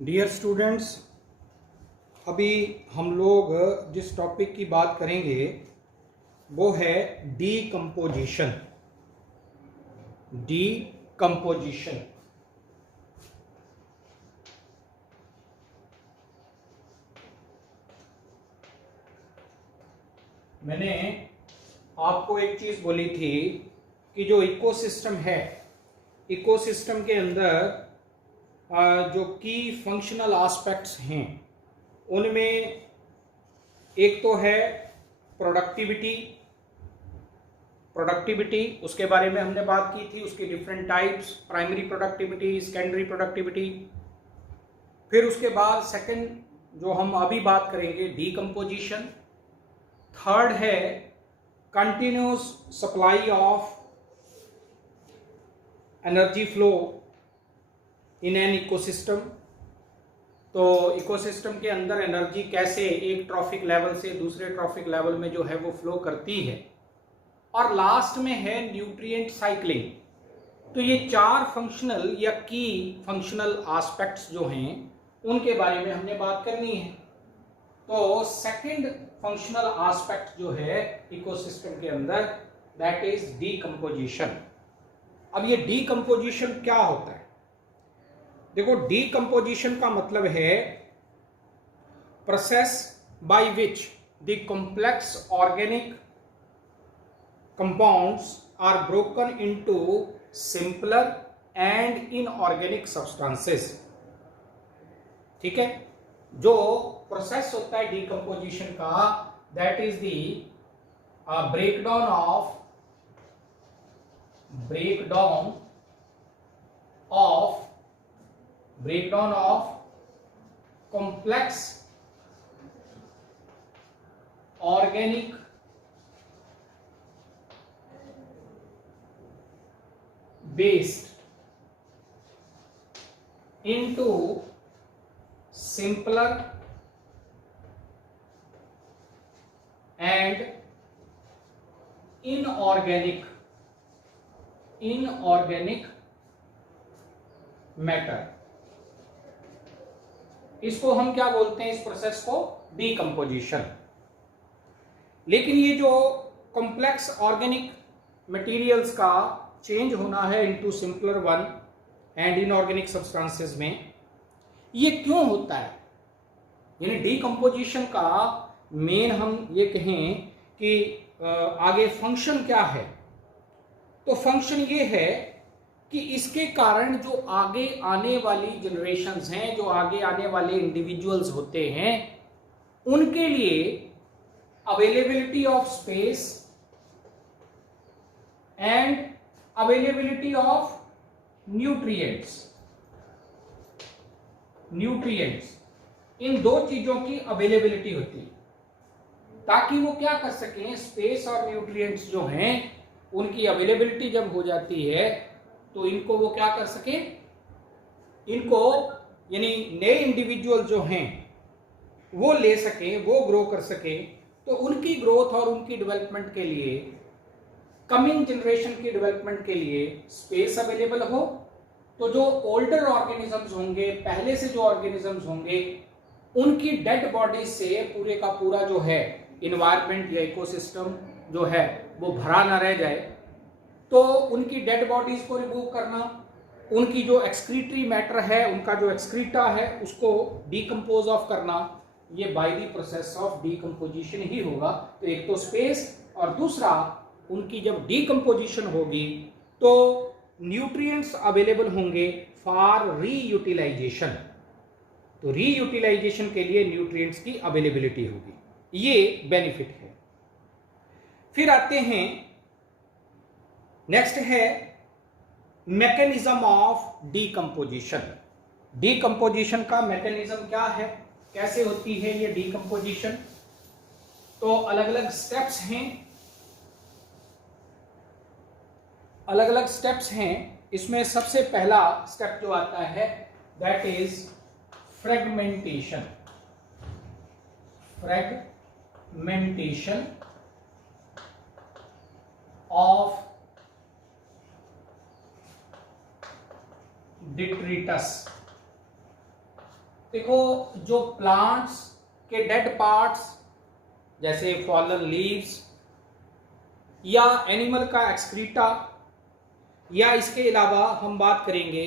Dear students, अभी हम लोग जिस टॉपिक की बात करेंगे वो है डीकम्पोजिशन। डीकम्पोजिशन मैंने आपको एक चीज बोली थी कि जो इकोसिस्टम है, इकोसिस्टम के अंदर जो की फंक्शनल एस्पेक्ट्स हैं उनमें एक तो है प्रोडक्टिविटी। उसके बारे में हमने बात की थी, उसकी different types, primary productivity, secondary productivity. फिर उसके बाद सेकंड जो हम अभी बात करेंगे डीकम्पोजिशन। थर्ड है continuous supply of energy flow in an ecosystem. तो इकोसिस्टम के अंदर एनर्जी कैसे एक ट्रॉफिक लेवल से दूसरे ट्रॉफिक लेवल में जो है वो फ्लो करती है। और लास्ट में है न्यूट्रिएंट साइक्लिंग। तो ये चार फंक्शनल या की फंक्शनल एस्पेक्ट्स जो हैं उनके बारे में हमने बात करनी है। तो सेकंड फंक्शनल एस्पेक्ट जो है इकोसिस्टम के अंदर, दैट इज डीकम्पोजिशन। अब ये डीकम्पोजिशन क्या होता है? देखो, डीकम्पोजिशन का मतलब है process by which the complex organic compounds are broken into simpler and inorganic substances. ठीक है, जो प्रोसेस होता है डीकम्पोजिशन का, that is the breakdown of complex organic based into simpler and inorganic matter. इसको हम क्या बोलते हैं? इस प्रोसेस को डीकम्पोजिशन। लेकिन ये जो कॉम्प्लेक्स ऑर्गेनिक मटेरियल्स का चेंज होना है into simpler one and inorganic substances में, ये क्यों होता है? यानी डीकम्पोजिशन का मेन हम ये कहें कि आगे फंक्शन क्या है, तो फंक्शन ये है कि इसके कारण जो आगे आने वाली जनरेशन्स हैं, जो आगे आने वाले इंडिविजुअल्स होते हैं, उनके लिए availability of space and availability of nutrients, इन दो चीजों की अवेलेबिलिटी होती है ताकि वो क्या कर सकें, स्पेस और न्यूट्रिएंट्स जो हैं उनकी अवेलेबिलिटी जब हो जाती है तो इनको वो क्या कर सके, इनको यानी नए इंडिविजुअल जो हैं वो ले सके, वो ग्रो कर सके। तो उनकी ग्रोथ और उनकी डेवलपमेंट के लिए, कमिंग जनरेशन की डेवलपमेंट के लिए स्पेस अवेलेबल हो। तो जो ओल्डर ऑर्गेनिजम्स होंगे, पहले से जो ऑर्गेनिजम्स होंगे, उनकी डेड बॉडी से पूरे का पूरा जो है इन्वायरमेंट या इकोसिस्टम जो है वो भरा ना रह जाए, तो उनकी डेड बॉडीज को रिमूव करना, उनकी जो एक्सक्रीटरी मैटर है, उनका जो एक्सक्रीटा है, उसको डीकम्पोज ऑफ करना, ये by the process of decomposition ही होगा। तो एक तो स्पेस और दूसरा उनकी जब डीकम्पोजिशन होगी तो न्यूट्रिएंट्स अवेलेबल होंगे फॉर रीयूटिलाइजेशन। तो रीयूटिलाइजेशन के लिए न्यूट्रिएंट्स की अवेलेबिलिटी होगी, ये बेनिफिट है। फिर आते हैं, नेक्स्ट है मैकेनिज्म ऑफ डीकम्पोजिशन। डीकम्पोजिशन का मैकेनिज्म क्या है, कैसे होती है ये डीकम्पोजिशन? तो अलग अलग स्टेप्स हैं। इसमें सबसे पहला स्टेप जो आता है that is fragmentation of detritus। देखो, जो प्लांट्स के डेड पार्ट्स जैसे फॉलन लीव्स या एनिमल का एक्सक्रीटा, या इसके अलावा हम बात करेंगे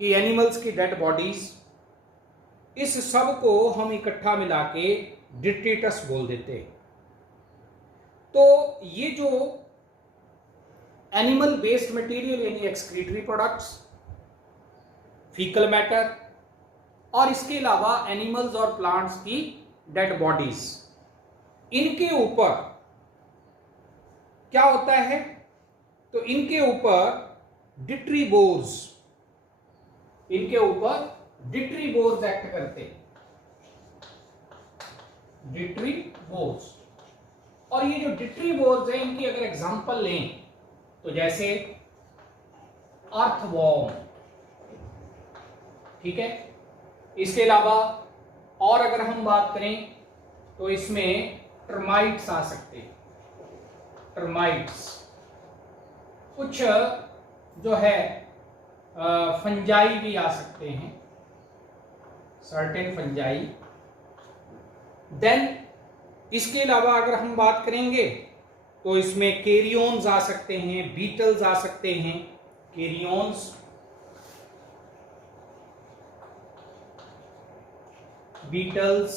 कि एनिमल्स की डेड बॉडीज, इस सब को हम इकट्ठा मिला के डिट्रीटस बोल देते हैं। तो ये जो एनिमल बेस्ड मटेरियल यानी एक्सक्रीटरी प्रोडक्ट्स, फीकल मैटर, और इसके अलावा एनिमल्स और प्लांट्स की डेड बॉडीज, इनके ऊपर क्या होता है? तो इनके ऊपर डिट्रीबोर्स, इनके ऊपर डिट्रीबोर्स एक्ट करते हैं, डिट्रीबोर्स। और ये जो डिट्रीबोर्स है, इनकी अगर एग्जांपल लें तो जैसे अर्थवॉर्म, ठीक है। इसके अलावा और अगर हम बात करें तो इसमें टर्माइट्स आ सकते हैं, टर्माइट्स। कुछ जो है फंजाई भी आ सकते हैं, सर्टेन फंजाई। देन इसके अलावा अगर हम बात करेंगे तो इसमें कैरियोन्स आ सकते हैं, बीटल्स आ सकते हैं, कैरियोन्स, बीटल्स।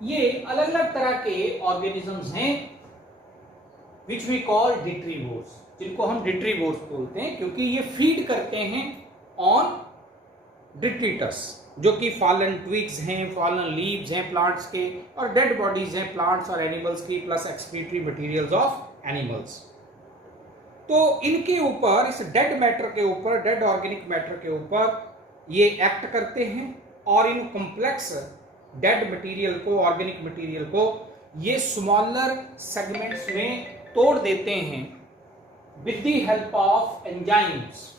ये अलग अलग तरह के ऑर्गेनिजम्स हैं विच वी कॉल डिट्रीवोर्स, जिनको हम डिट्रीवोर्स बोलते हैं, क्योंकि ये फीड करते हैं ऑन डिट्रीटस, जो कि फॉलन ट्विग्स हैं, फॉलन लीव्स हैं प्लांट्स के, और डेड बॉडीज हैं प्लांट्स और एनिमल्स की, plus excretory materials of animals. तो इनके ऊपर, इस डेड मैटर के ऊपर, डेड ऑर्गेनिक मैटर के ऊपर ये एक्ट करते हैं, और इन कॉम्प्लेक्स डेड मटेरियल को, ऑर्गेनिक मटेरियल को ये स्मॉलर सेगमेंट्स में तोड़ देते हैं with the help of enzymes,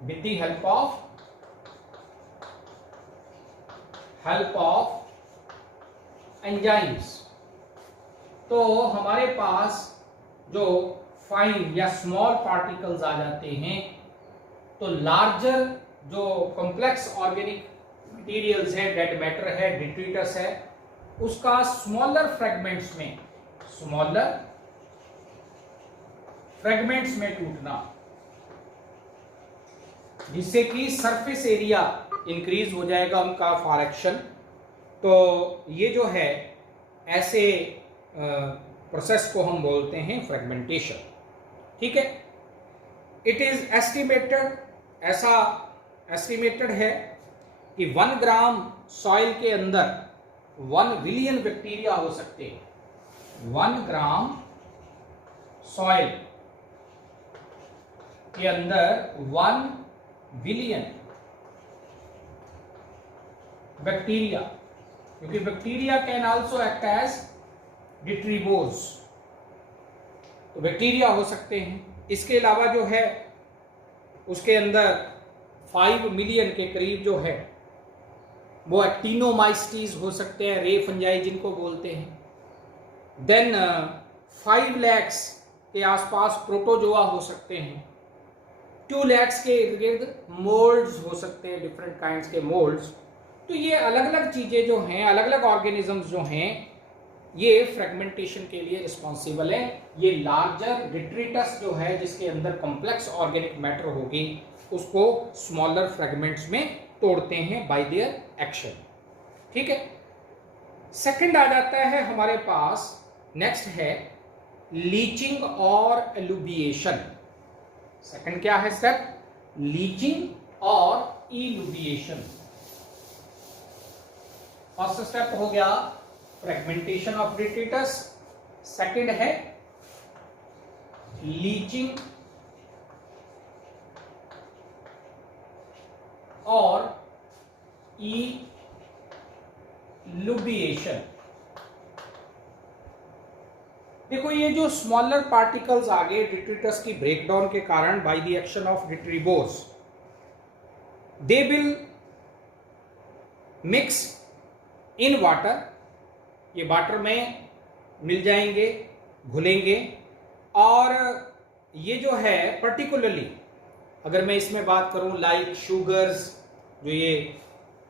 with the help of enzymes. तो हमारे पास जो फाइन या स्मॉल पार्टिकल्स आ जाते हैं, तो लार्जर जो कॉम्प्लेक्स ऑर्गेनिक मटेरियल्स है, डेड मैटर है, डिट्रीटस है, उसका स्मॉलर फ्रेगमेंट्स में टूटना, जिससे कि सरफेस एरिया इंक्रीज हो जाएगा उनका फॉर एक्शन। तो ये जो है ऐसे प्रोसेस को हम बोलते हैं फ्रेगमेंटेशन, ठीक है। इट इज एस्टिमेटेड, ऐसा एस्टिमेटेड है कि 1 ग्राम सॉइल के अंदर 1 बिलियन बैक्टीरिया हो सकते हैं। 1 ग्राम सॉइल के अंदर 1 बिलियन बैक्टीरिया, क्योंकि bacteria can also act as detritivores, तो बैक्टीरिया हो सकते हैं। इसके अलावा जो है उसके अंदर 5 मिलियन के करीब जो है वो एक्टिनोमाइस्टीज हो सकते हैं, रे फंजाई जिनको बोलते हैं। देन 5 lakhs के आसपास प्रोटोजोआ हो सकते हैं। 2 lakhs के इर्द गिर्द मोल्ड्स हो सकते हैं, डिफरेंट काइंड्स के मोल्ड्स। तो ये अलग अलग चीजें जो हैं, अलग अलग ऑर्गेनिजम्स जो हैं, ये फ्रेगमेंटेशन के लिए रिस्पॉन्सिबल है। ये लार्जर डिट्रीटस जो है, जिसके अंदर कॉम्प्लेक्स ऑर्गेनिक मैटर होगी, उसको स्मॉलर फ्रेगमेंट्स में तोड़ते हैं बाय देयर एक्शन, ठीक है। सेकंड आ जाता है हमारे पास, नेक्स्ट है लीचिंग और एलुबिएशन। सेकंड क्या है स्टेप? लीचिंग और इलुबिएशन। फर्स्ट स्टेप हो गया फ्रेगमेंटेशन ऑफ डिट्रीटस, सेकंड है लीचिंग और इलुबिएशन। देखो, ये जो स्मॉलर पार्टिकल्स आ गए डिट्रीटस की ब्रेकडाउन के कारण by the action of detritivores, they will mix in water, ये वाटर में मिल जाएंगे, घुलेंगे, और ये जो है पर्टिकुलरली अगर मैं इसमें बात करूं लाइक शुगर्स, जो ये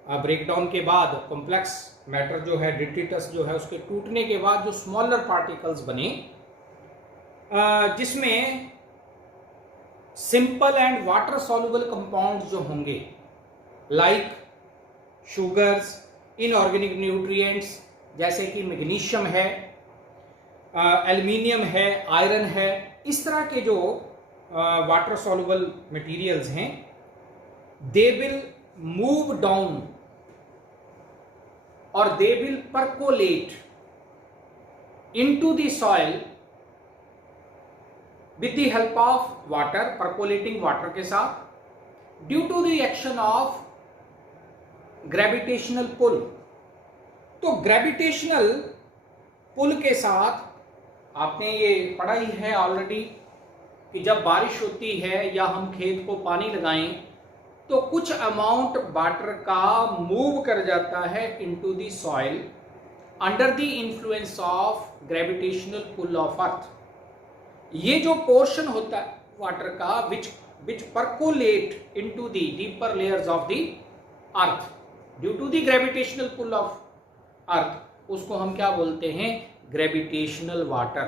ब्रेकडाउन के बाद कॉम्प्लेक्स मैटर जो है डिट्रीटस जो है उसके टूटने के बाद जो स्मॉलर पार्टिकल्स बने, जिसमें simple and water soluble compounds जो होंगे लाइक शुगर्स, इनऑर्गेनिक न्यूट्रिएंट्स जैसे कि मैग्नीशियम है, एल्युमिनियम है, आयरन है, इस तरह के जो वाटर सॉल्युबल मटेरियल्स हैं, दे विल मूव डाउन और they will percolate into the soil with the help of water, percolating water के साथ, due to the action of gravitational pull। तो gravitational pull के साथ आपने ये पढ़ा ही है ऑलरेडी कि जब बारिश होती है या हम खेत को पानी लगाएं तो कुछ अमाउंट वाटर का मूव कर जाता है into the soil under the influence of gravitational pull of earth. ये जो पोर्शन होता है वाटर का which percolate into the deeper layers of the earth due to the gravitational pull of earth, उसको हम क्या बोलते हैं? Gravitational water.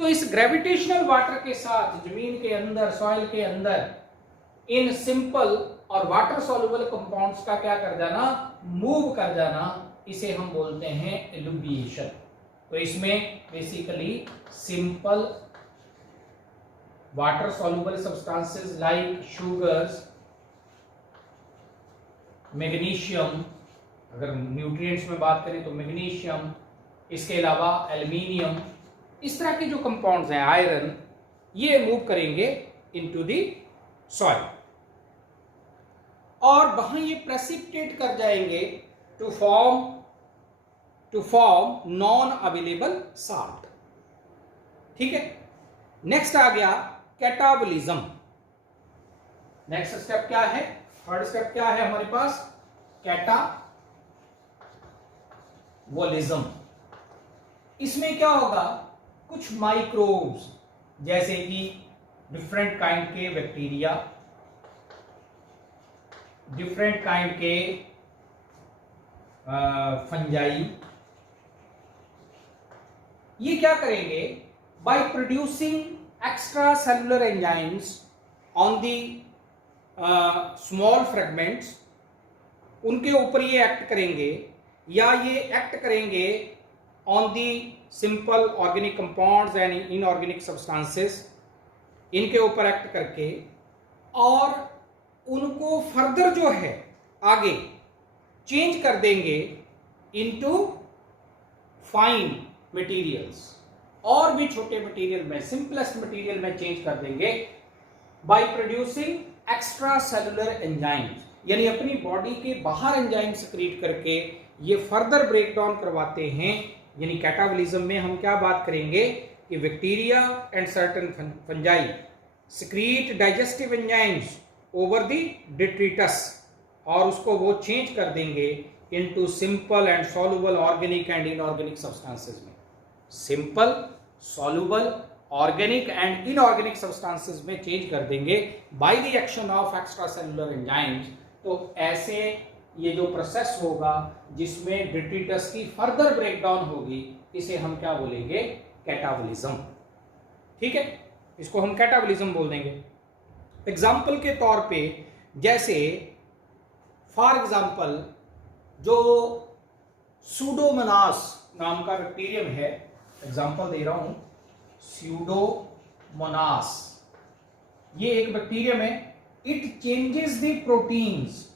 तो इस ग्रेविटेशनल वाटर के साथ जमीन के अंदर, सॉइल के अंदर इन सिंपल और वाटर सॉल्युबल कंपाउंड्स का क्या कर जाना? मूव कर जाना, इसे हम बोलते हैं एलुबिएशन। तो इसमें basically simple water soluble substances like sugars, magnesium, अगर न्यूट्रिएंट्स में बात करें तो मैग्नीशियम, इसके अलावा एल्युमिनियम, इस तरह के जो कंपाउंड्स हैं, आयरन, ये मूव करेंगे इनटू द सॉइल और वहां ये प्रेसिपिटेट कर जाएंगे to form non available salt. ठीक है, नेक्स्ट आ गया कैटाबॉलिज्म। नेक्स्ट स्टेप क्या है? थर्ड स्टेप क्या है हमारे पास? कैटाबॉलिज्म। इसमें क्या होगा? कुछ माइक्रोब्स जैसे कि डिफरेंट काइंड के बैक्टीरिया, डिफरेंट काइंड के फंजाई, ये क्या करेंगे? by producing extracellular enzymes on the small fragments, उनके ऊपर ये एक्ट करेंगे या ये एक्ट करेंगे on the simple organic compounds and inorganic substances, इनके ऊपर एक्ट करके और उनको फर्दर जो है आगे चेंज कर देंगे into fine materials, और भी छोटे मटेरियल में, सिंपलेस्ट मटेरियल में चेंज कर देंगे by producing extra cellular enzymes, यानी अपनी बॉडी के बाहर एंजाइम सिक्रीट करके ये फर्दर ब्रेक डाउन करवाते हैं। यानी कैटाबॉलिज्म में हम क्या बात करेंगे कि bacteria and certain fungi secrete digestive enzymes over the detritus और उसको वो चेंज कर देंगे into simple and soluble organic and inorganic substances में। Simple, soluble, organic and inorganic substances में चेंज कर देंगे by the action of extracellular enzymes. तो ऐसे ये जो प्रोसेस होगा जिसमें डिट्रीटस की फर्दर ब्रेकडाउन होगी, इसे हम क्या बोलेंगे? कैटाबॉलिज्म। ठीक है, इसको हम कैटाबॉलिज्म बोल देंगे। एग्जाम्पल के तौर पे जैसे फॉर एग्जाम्पल जो सूडोमोनास नाम का बैक्टीरियम है, एग्जाम्पल दे रहा हूं, स्यूडोमोनास, ये एक बैक्टीरियम है। इट चेंजेस द प्रोटीन्स,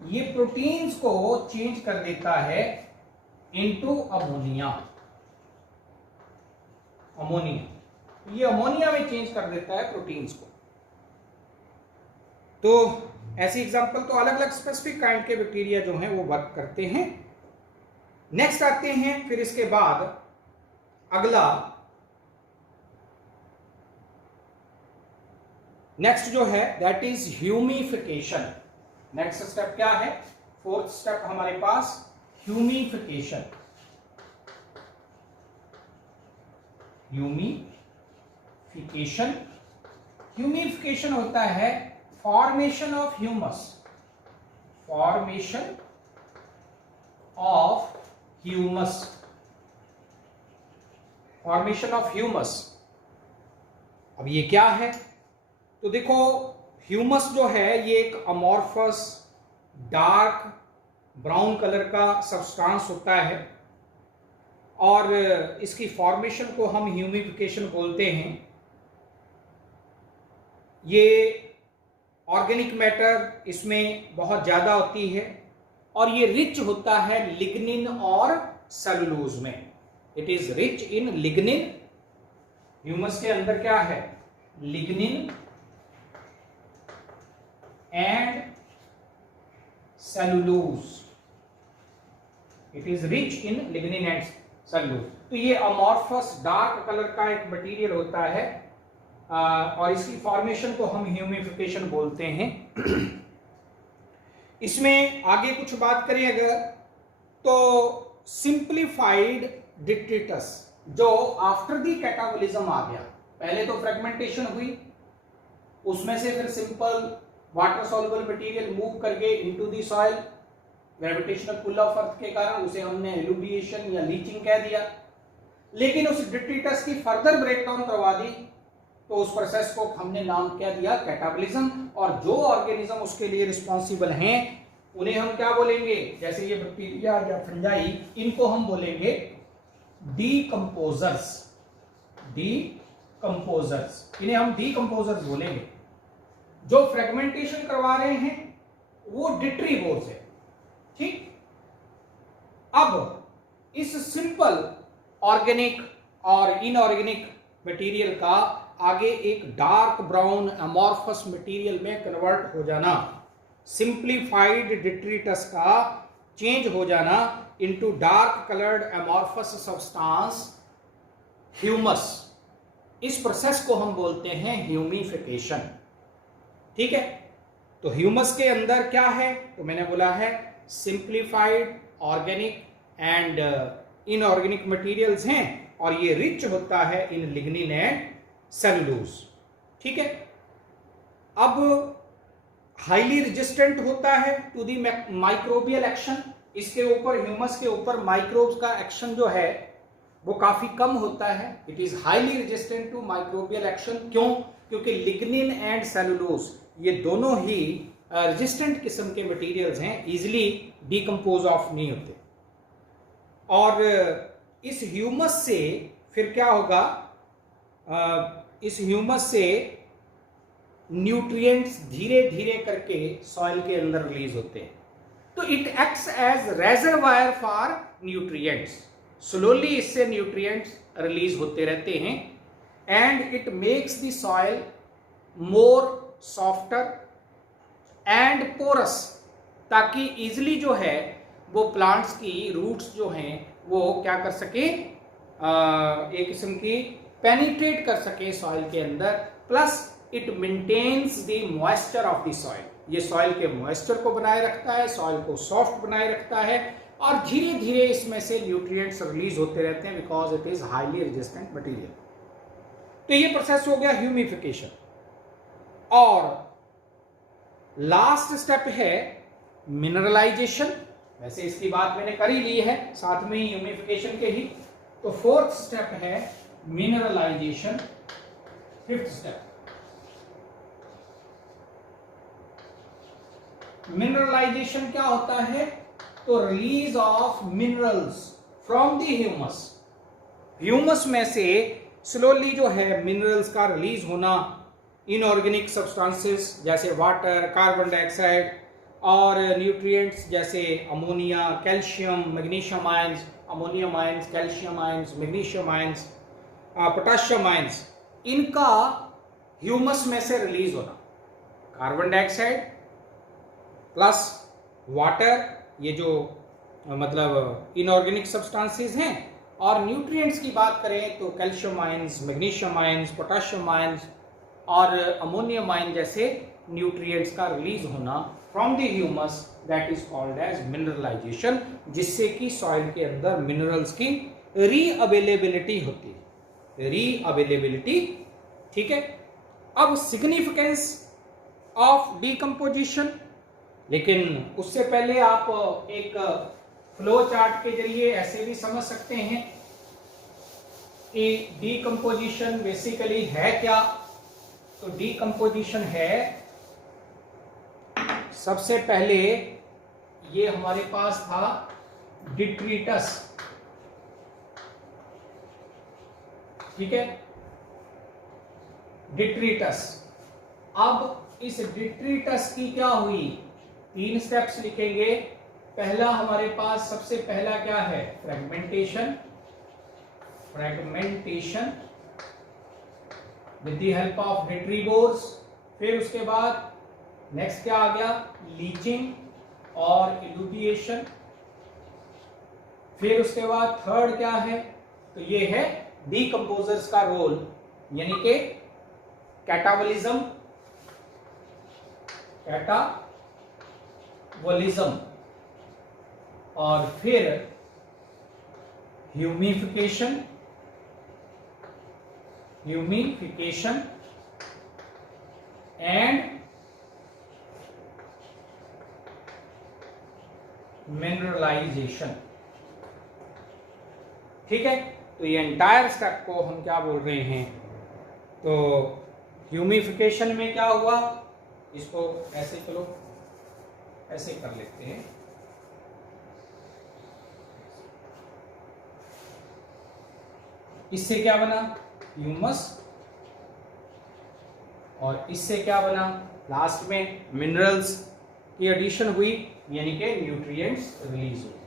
ये प्रोटीन्स को चेंज कर देता है इनटू अमोनिया। ये अमोनिया में चेंज कर देता है प्रोटीन्स को। तो ऐसी एग्जाम्पल तो अलग अलग स्पेसिफिक काइंड के बैक्टीरिया जो हैं वो वर्क करते हैं। नेक्स्ट आते हैं फिर इसके बाद अगला, नेक्स्ट जो है that is humification. Next step क्या है? फोर्थ स्टेप हमारे पास ह्यूमिफिकेशन। ह्यूमिफिकेशन ह्यूमिफिकेशन होता है formation of humus, formation of humus, formation of humus. अब ये क्या है? तो देखो, ह्यूमस जो है ये एक अमॉर्फस डार्क ब्राउन कलर का सब्सटेंस होता है और इसकी फॉर्मेशन को हम ह्यूमिफिकेशन बोलते हैं। ये ऑर्गेनिक मैटर इसमें बहुत ज़्यादा होती है और ये रिच होता है लिग्निन और सेलुलोज में। It is rich in lignin. Humus के अंदर क्या है? Lignin and cellulose. It is rich in lignin and cellulose. तो ये अमॉर्फस डार्क कलर का एक मटेरियल होता है और इसकी फॉर्मेशन को हम ह्यूमिफिकेशन बोलते हैं। इसमें आगे कुछ बात करें अगर, तो सिंप्लीफाइड डिट्रिटस जो आफ्टर दी कैटाबोलिज्म आ गया, पहले तो फ्रेगमेंटेशन हुई, उसमें से फिर simple water soluble material move करके into the soil, gravitational pull of earth के कारण उसे हमने एलुबिएशन या लीचिंग कह दिया। लेकिन उस डिट्रिटस की फर्दर ब्रेकडाउन करवा दी तो उस प्रोसेस को हमने नाम क्या दिया? कैटाबोलिज्म। और जो ऑर्गेनिज्म उसके लिए रिस्पॉन्सिबल हैं उन्हें हम क्या बोलेंगे? जैसे ये बैक्टीरिया या फंजाई, इनको हम बोलेंगे डीकंपोजर्स। डीकंपोजर्स, इन्हें हम डीकंपोजर्स बोलेंगे। जो फ्रेगमेंटेशन करवा रहे हैं वो डिट्रीवोर्स है, ठीक। अब इस सिंपल ऑर्गेनिक और इनऑर्गेनिक मटेरियल का आगे एक डार्क ब्राउन अमॉर्फस मटेरियल में कन्वर्ट हो जाना, सिंप्लीफाइड डिट्रिटस का चेंज हो जाना into dark coloured amorphous substance humus, इस प्रोसेस को हम बोलते हैं ह्यूमिफिकेशन, ठीक है। तो ह्यूमस के अंदर क्या है? तो मैंने बोला है simplified organic and inorganic materials हैं और ये रिच होता है इन लिग्निन एंड सेलुलोज, ठीक है। अब हाईली रेजिस्टेंट होता है टू दी माइक्रोबियल एक्शन। इसके ऊपर, ह्यूमस के ऊपर माइक्रोब्स का एक्शन जो है वो काफी कम होता है। It is highly resistant to microbial action. क्यों? क्योंकि लिग्निन एंड सेलुलोज ये दोनों ही रेजिस्टेंट किस्म के मटेरियल्स हैं, इजिली डीकंपोज ऑफ नहीं होते। और इस ह्यूमस से फिर क्या होगा? इस ह्यूमस से न्यूट्रिएंट्स धीरे धीरे करके सॉइल के अंदर रिलीज होते हैं। तो it acts as reservoir for nutrients. Slowly इससे न्यूट्रिएंट्स रिलीज होते रहते हैं and it makes the soil more softer and porous, ताकि इजिली जो है वो प्लांट्स की रूट्स जो हैं वो क्या कर सके? एक किस्म की पेनिट्रेट कर सके सॉइल के अंदर। Plus it maintains the moisture of the soil. ये सॉइल के मॉइस्चर को बनाए रखता है, सॉइल को सॉफ्ट बनाए रखता है और धीरे धीरे इसमें से न्यूट्रिएंट्स रिलीज होते रहते हैं because it is highly resistant material. तो ये प्रोसेस हो गया ह्यूमिफिकेशन। और लास्ट स्टेप है मिनरलाइजेशन। वैसे इसकी बात मैंने कर ही ली है साथ में ही ह्यूमिफिकेशन के ही। तो फोर्थ स्टेप है मिनरलाइजेशन। फिफ्थ स्टेप मिनरलाइजेशन क्या होता है? तो release of minerals from the humus. Humus में से स्लोली जो है मिनरल्स का रिलीज होना, इनऑर्गेनिक सब्सटेंसेस जैसे वाटर, कार्बन डाइऑक्साइड और न्यूट्रिएंट्स जैसे ammonia, calcium, magnesium ions, ammonium ions, calcium ions, magnesium ions, potassium ions, इनका ह्यूमस में से रिलीज होना। कार्बन डाइऑक्साइड प्लस वाटर, ये जो मतलब इनऑर्गेनिक सब्सटेंसेस हैं, और न्यूट्रिएंट्स की बात करें तो calcium ions, magnesium ions, potassium ions और अमोनियम आयन जैसे न्यूट्रिएंट्स का रिलीज होना from the humus, that is called as mineralization, जिससे कि सॉइल के अंदर मिनरल्स की रीअवेलेबिलिटी होती है। रीअवेलेबिलिटी, ठीक है। अब सिग्निफिकेंस ऑफ डीकम्पोजिशन, लेकिन उससे पहले आप एक फ्लो चार्ट के जरिए ऐसे भी समझ सकते हैं कि डीकम्पोजिशन बेसिकली है क्या। तो डीकम्पोजिशन है, सबसे पहले ये हमारे पास था डिट्रीटस, ठीक है, डिट्रीटस। अब इस डिट्रीटस की क्या हुई, 3 स्टेप्स लिखेंगे। पहला हमारे पास सबसे पहला क्या है, fragmentation, fragmentation with the help of detritivores. फिर उसके बाद नेक्स्ट क्या आ गया, लीचिंग और इलुटिएशन। फिर उसके बाद थर्ड क्या है, तो ये है डीकंपोजर्स का रोल, यानी कि कैटाबॉलिज्म, कैटाबॉलिज्म, और फिर ह्यूमिफिकेशन, ह्यूमिफिकेशन एंड मिनरलाइजेशन। ठीक है, तो ये एंटायर स्टेप को हम क्या बोल रहे हैं, तो ह्यूमिफिकेशन में क्या हुआ, इसको ऐसे चलो ऐसे कर लेते हैं। इससे क्या बना, ह्यूमस, और इससे क्या बना, लास्ट में मिनरल्स की एडिशन हुई, यानी कि न्यूट्रिएंट्स रिलीज हुए,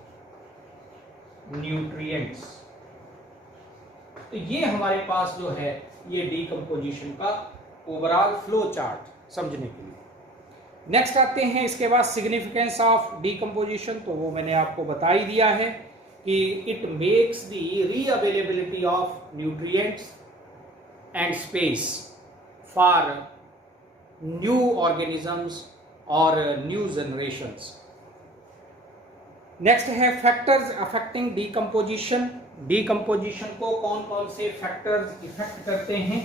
न्यूट्रिएंट्स। तो ये हमारे पास जो है ये डीकंपोजिशन का ओवरऑल फ्लो चार्ट समझने के लिए। नेक्स्ट आते हैं इसके बाद सिग्निफिकेंस ऑफ डीकंपोजिशन, तो वो मैंने आपको बता ही दिया है कि it makes the reavailability of nutrients and space for new organisms और न्यू जनरेशंस। नेक्स्ट है फैक्टर्स अफेक्टिंग डीकंपोजिशन। डीकंपोजिशन को कौन कौन से फैक्टर्स इफेक्ट करते हैं,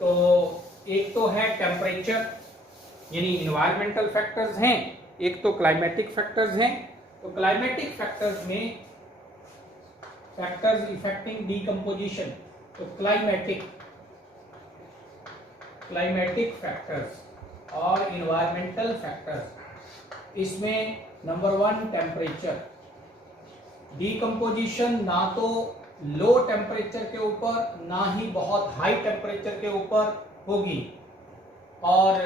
तो एक तो है टेम्परेचर, यानी इन्वायरमेंटल फैक्टर्स हैं, एक तो क्लाइमेटिक फैक्टर्स हैं। तो क्लाइमेटिक फैक्टर्स में फैक्टर्स इफेक्टिंग डीकंपोजिशन, तो क्लाइमेटिक फैक्टर्स और इन्वायरमेंटल फैक्टर्स। इसमें नंबर 1 टेम्परेचर। डीकंपोजिशन ना तो लो टेम्परेचर के ऊपर ना ही बहुत हाई टेम्परेचर के ऊपर होगी, और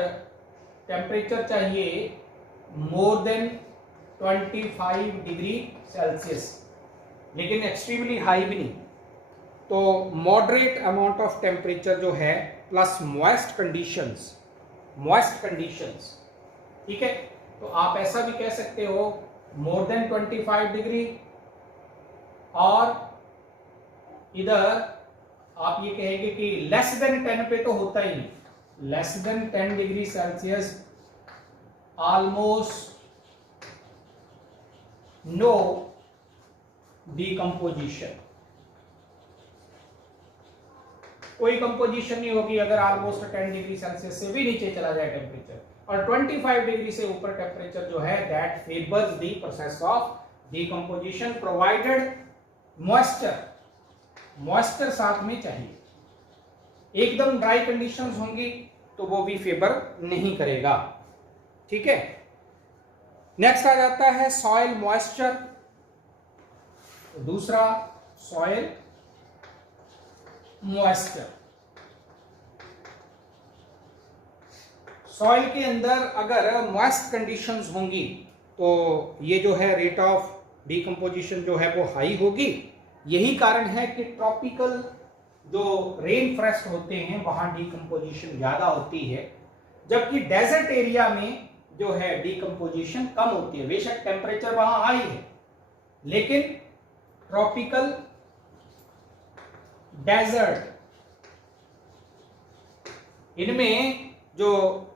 टेम्परेचर चाहिए मोर देन 25 डिग्री सेल्सियस, लेकिन एक्सट्रीमली हाई भी नहीं। तो मॉडरेट अमाउंट ऑफ टेम्परेचर जो है प्लस मॉइस्ट कंडीशंस, ठीक है। तो आप ऐसा भी कह सकते हो मोर देन 25 डिग्री, और इधर आप ये कहेंगे कि लेस देन 10 पे तो होता ही नहीं, less than 10 degree Celsius almost no decomposition, कोई कंपोजिशन नहीं होगी अगर ऑलमोस्ट 10 डिग्री सेल्सियस से भी नीचे चला जाए टेम्परेचर। और 25 डिग्री से ऊपर टेम्परेचर जो है that favours the process of decomposition provided moisture साथ में चाहिए। एकदम ड्राई कंडीशंस होंगी तो वो भी फेवर नहीं करेगा, ठीक है। नेक्स्ट आ जाता है सॉइल मॉइस्चर। दूसरा सॉइल मॉइस्चर। सॉइल के अंदर अगर मॉइस्ट कंडीशंस होंगी तो ये जो है रेट ऑफ डीकंपोजिशन जो है वो हाई होगी। यही कारण है कि ट्रॉपिकल जो रेन फॉरेस्ट होते हैं वहां डीकंपोजिशन ज्यादा होती है, जबकि डेजर्ट एरिया में जो है डीकंपोजिशन कम होती है। बेशक टेम्परेचर वहां हाई है, लेकिन ट्रॉपिकल, डेजर्ट, इनमें जो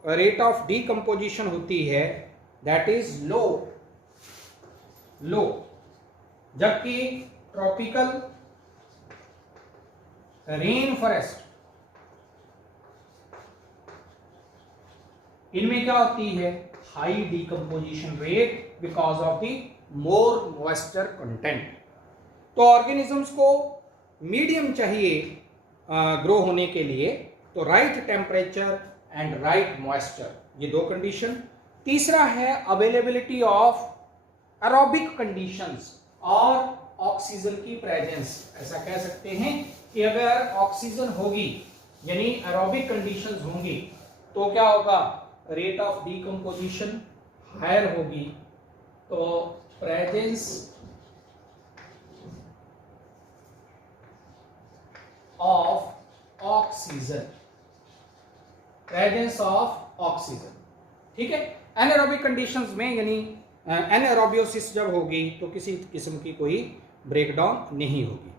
रेट ऑफ डीकंपोजिशन होती है दैट इज लो, जबकि ट्रॉपिकल रेन फॉरेस्ट इनमें क्या होती है, high decomposition rate because of the more moisture content. तो ऑर्गेनिजम्स को मीडियम चाहिए ग्रो होने के लिए, तो right temperature and right moisture, ये दो कंडीशन। तीसरा है अवेलेबिलिटी ऑफ एरोबिक कंडीशंस और ऑक्सीजन की प्रेजेंस। ऐसा कह सकते हैं कि अगर ऑक्सीजन होगी यानी एरोबिक कंडीशंस होंगी तो क्या होगा, रेट ऑफ डिकम्पोजिशन हायर होगी। तो presence of oxygen, presence of oxygen, ठीक है। एनारोबिक कंडीशंस में यानी एनारोबियोसिस जब होगी तो किसी किस्म की कोई ब्रेकडाउन नहीं होगी।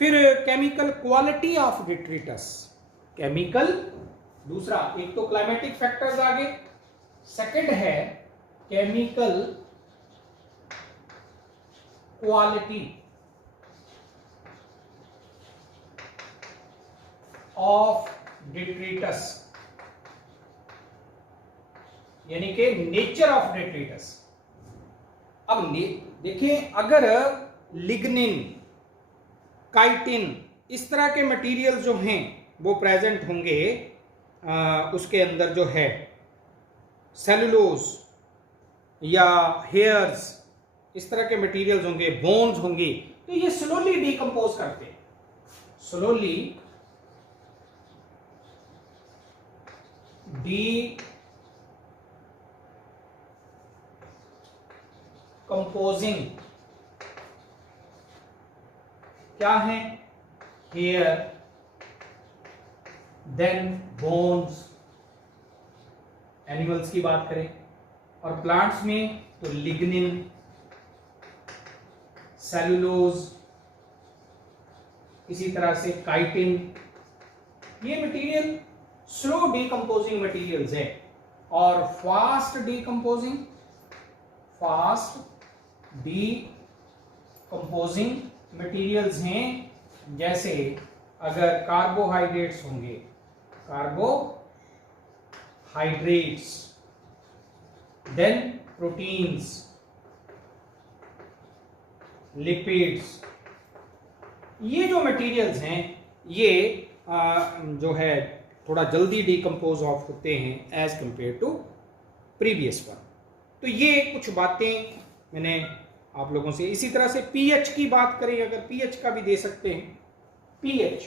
फिर केमिकल क्वालिटी ऑफ डिट्रीटस, केमिकल, दूसरा एक तो क्लाइमेटिक फैक्टर्स आ गए, सेकंड है केमिकल क्वालिटी ऑफ डिट्रीटस, यानी कि नेचर ऑफ डिट्रीटस। अब देखिए, अगर लिग्निन, काइटिन, इस तरह के मटेरियल जो हैं वो प्रेजेंट होंगे उसके अंदर जो है, सेलुलोज या हेयर्स, इस तरह के मटेरियल्स होंगे, बोन्स होंगी, तो ये स्लोली डिकम्पोज करते हैं, स्लोली कंपोजिंग क्या है, हेयर, देन बोन्स, एनिमल्स की बात करें, और प्लांट्स में तो लिग्निन, सेलुलोज, इसी तरह से काइटिन, ये मटेरियल स्लो डिकम्पोजिंग मटेरियल्स है। और fast decomposing, fast decomposing materials हैं, जैसे अगर कार्बोहाइड्रेट्स होंगे, कार्बोहाइड्रेट्स, देन प्रोटीन्स, लिपिड्स, ये जो मटेरियल्स हैं ये जो है थोड़ा जल्दी डिकम्पोज ऑफ होते हैं as compare to previous one. तो ये कुछ बातें मैंने आप लोगों से, इसी तरह से पीएच की बात करें, अगर पीएच का भी दे सकते हैं, पीएच,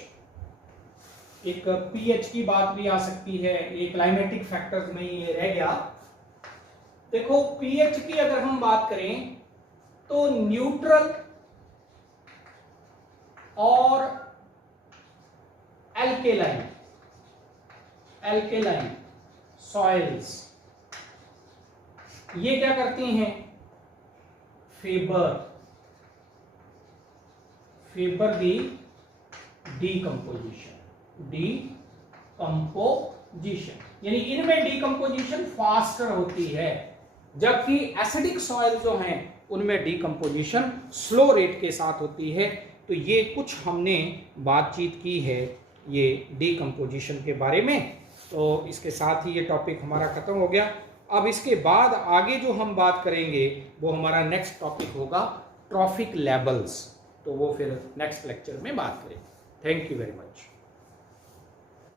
एक पीएच की बात भी आ सकती है, ये क्लाइमेटिक फैक्टर्स में ये रह गया। देखो पीएच की अगर हम बात करें तो न्यूट्रल और एल्केलाइन सॉइल्स, ये क्या करती हैं, फेवर दी डिकम्पोजिशन, यानी इनमें डिकम्पोजिशन फास्टर होती है, जबकि एसिडिक सॉइल जो हैं उनमें डिकम्पोजिशन स्लो रेट के साथ होती है। तो ये कुछ हमने बातचीत की है ये डिकम्पोजिशन के बारे में। तो इसके साथ ही ये टॉपिक हमारा ख़त्म हो गया। अब इसके बाद आगे जो हम बात करेंगे वो हमारा नेक्स्ट टॉपिक होगा ट्रॉफिक लेवल्स, तो वो फिर नेक्स्ट लेक्चर में बात करेंगे। Thank you very much.